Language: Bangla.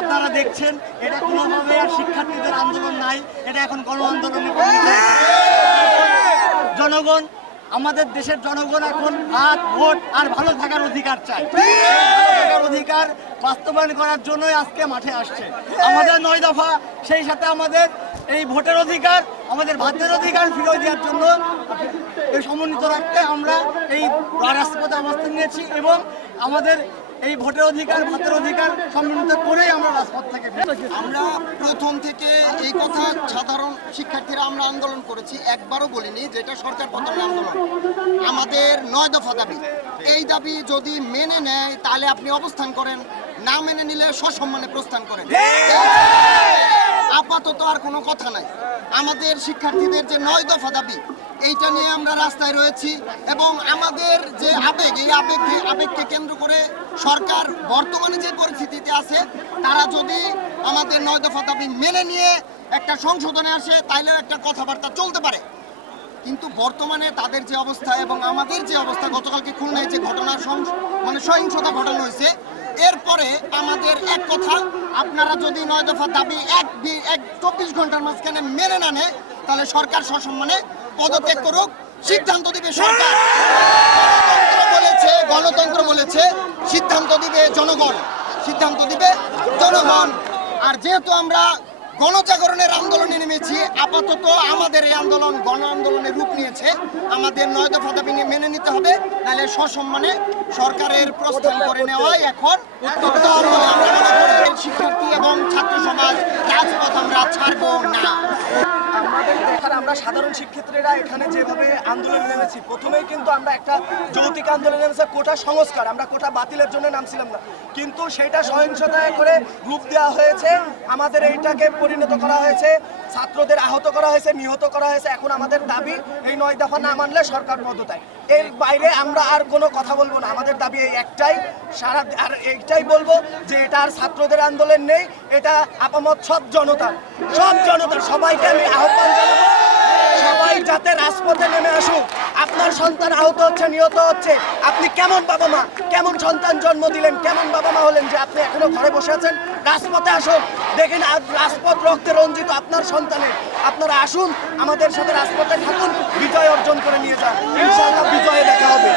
আপনারা দেখছেন এটা কোনোভাবে আর শিক্ষার্থীদের আন্দোলন নাই এটা এখন গণ আন্দোলনে জনগণ আমাদের দেশের জনগণ এখন হাত ভোট আর ভালো থাকার অধিকার চায়। থাকার অধিকার বাস্তবায়ন করার জন্যই আজকে মাঠে আসছে। আমাদের নয় দফা সেই সাথে আমাদের এই ভোটের অধিকার আমাদের ভাতের অধিকার ফিরে দেওয়ার জন্য এই সমন্বিত রাখতে আমরা এই রাজপথে অবস্থান নিয়েছি এবং আমাদের এই ভোটের অধিকার ভাতের অধিকার সমন্বিত করেই আমরা প্রথম থেকে এই কথা সাধারণ শিক্ষার্থীরা আমরা আন্দোলন করেছি, একবারও বলিনি যেটা সরকার পতনের আন্দোলন। আমাদের নয় দফা দাবি। এই দাবি যদি মেনে নেয়, তাহলে আপনি অবস্থান করেন, না মেনে নিলে সসম্মানে প্রস্থান করেন। আপাতত আর কোনো কথা নাই। আমাদের শিক্ষার্থীদের যে নয় দফা দাবি, এইটা নিয়ে আমরা রাস্তায় রয়েছি এবং আমাদের যে আবেগ, এই আবেগকে আবেগকে কেন্দ্র করে সরকার বর্তমানে যে পরিস্থিতিতে আছে, তারা যদি আমাদের নয় দফা দাবি মেনে নিয়ে একটা সংশোধনে আসে, তাইলেও একটা কথাবার্তা চলতে পারে। কিন্তু বর্তমানে তাদের যে অবস্থা এবং আমাদের যে অবস্থা, গতকালকে খুলনায় যে ঘটনা মানে সহিংসতা ঘটানো হয়েছে এরপরে আমাদের এক কথা, আপনারা যদি নয় দফা দাবি এক এক চব্বিশ ঘণ্টার মাঝখানে মেনে না নেয়, তাহলে সরকার সসম্মানে পদত্যাগ করুক, সিদ্ধান্ত দিবে সরকার। গণতন্ত্র বলেছে গণতন্ত্র বলেছে, সিদ্ধান্ত দিবে জনগণ। সিদ্ধান্ত দিবে জনগণ। আর যেহেতু আমরা গণজাগরণের আন্দোলনে নেমেছি। আপাতত আমাদের এই আন্দোলন গণ আন্দোলনের রূপ নিয়েছে। আমাদের নয় দফা দাবি মেনে নিতে হবে। নাহলে সসম্মানে সরকারের প্রস্থান করে নেওয়াই এখন শিক্ষার্থী এবং ছাত্র সমাজ রাজপথ আমরা ছাড়বো না। আমাদের আমরা সাধারণ শিক্ষার্থীরা এখানে যেভাবে আন্দোলন নেমেছি, প্রথমেই কিন্তু আমরা একটা যৌতিক আন্দোলন নেমেছে, কোটা সংস্কার। আমরা কোটা বাতিলের জন্য নামছিলাম না। কিন্তু সেটা সহিংসতায় করে রূপ দেওয়া হয়েছে। আমাদের এইটাকে পরিণত করা হয়েছে, ছাত্রদের আহত করা হয়েছে, নিহত করা হয়েছে। এখন আমাদের দাবি, এই নয় দফা না মানলে সরকার মদতায়। এর বাইরে আমরা আর কোনো কথা বলব না। আমাদের দাবি এই একটাই। সারা আর এইটাই বলব যে এটা আর ছাত্রদের আন্দোলন নেই। এটা আপামত সব জনতার সব জনতার। সবাইকে আমি আহ্বান জানাব পথে নেমে আসুন আপনার সন্তান আহত হচ্ছে, নিহত হচ্ছে। আপনি কেমন বাবা মা? কেমন সন্তান জন্ম দিলেন? কেমন বাবা মা হলেন যে আপনি এখনও ঘরে বসে আছেন? রাজপথে আসুন। দেখেন রাজপথ রক্তে রঞ্জিত আপনার সন্তানের। আপনারা আসুন, আমাদের সাথে রাজপথে থাকুন। বিজয় অর্জন করে নিয়ে যান। ইনশাআল্লাহ বিজয়ে দেখা হবে।